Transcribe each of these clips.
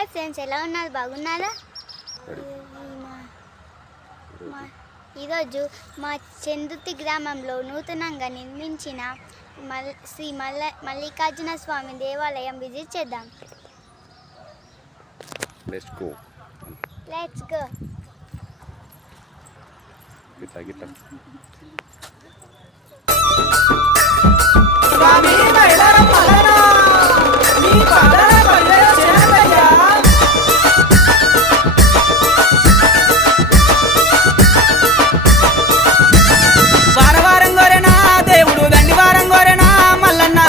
Hi friends, ఎలా ఉన్నారు? బాగున్నారా? ఈరోజు మా చందుర్తి గ్రామంలో నూతనంగా నిర్మించిన శ్రీ మల్లికార్జున స్వామి దేవాలయం విజిట్ చేద్దాం. Let's go. Kita. స్వామి మైలారం మల్లనా నీ పాదల పల్లె శరణయ్యా వారవారం గోరెనా దేవుడు దండివారం గోరెనా మల్లన్న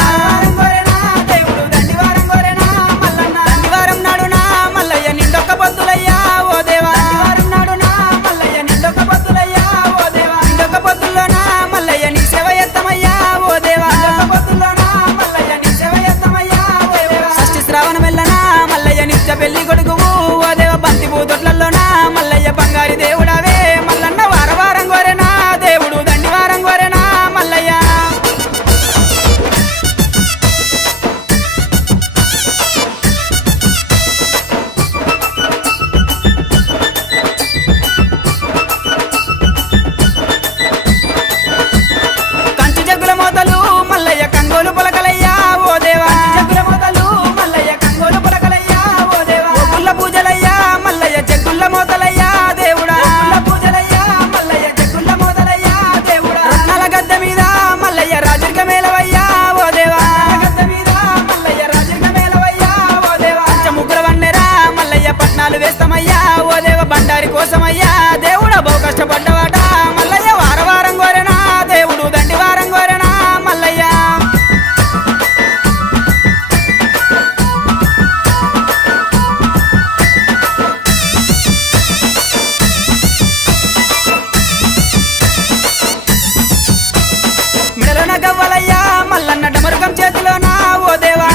దేవుడు దండివారం గోరెనా మల్లన్న దండివారం నాడునా మల్లయ్య నిండొక్క పొద్దులయ్యా ఓ దేవా దండివారం నాడునా మల్లయ్య నిండొక్క పొద్దులయ్యా ఓ దేవా నిండొక్క పొద్దుల్లోనా మల్లయ్య నీ సేవ ఎత్తమయ్యా ఓ దేవా నిండొక్క పొద్దుల్లోనా మల్లయ్య నీ సేవ ఎత్తమయ్యా ఓ దేవా షష్ఠి శ్రావణం వెళ్ళనా మల్లయ్య నిత్య పెళ్లి కొడుకువు ఓ దేవ బంతి పూతొట్లలోనా మల్లయ్య బంగారి దేవుడావే మల్లన్న వారవారం గోరెనా దేవుడు దండివారం గోరెనా మల్లయ్య కంచు జగ్గుల మోతలు మల్లయ్య కంగోలు పొలకలయ్యా ఓ దేవా జగ్గుల మోతలు మల్లయ్య కంగోలు పొలకలయ్యా ఓ దేవా గుల్ల పూజలయ్యా మల్లయ్య జగ్గుల మోతలయ్యా దేవుడా గుల్ల పూజలయ్యా మల్లయ్య జగ్గుల మోతలయ్యా దేవుడా రత్నాల గద్ద మీద మల్లయ్య రాజరిక మేలవయ్యా ఓ దేవా గద్ద మీద మల్లయ్య రాజరిక మేలవయ్యా ఓ దేవా పంచముగ్గుల వన్నెరా మల్లయ్య పట్నాలు వేస్తామయ్యా ఓ దేవ బండారి కోసమయ్యా దేవుడా బహు కష్టపడ్డవాట మల్లయ్య వారవారం గోరెనా దేవుడు దండివారం గోరెనా మల్లయ్య మెడలోన గవ్వలయ్యా మల్లన్న డమరుకం చేతిలోనా ఓ దేవా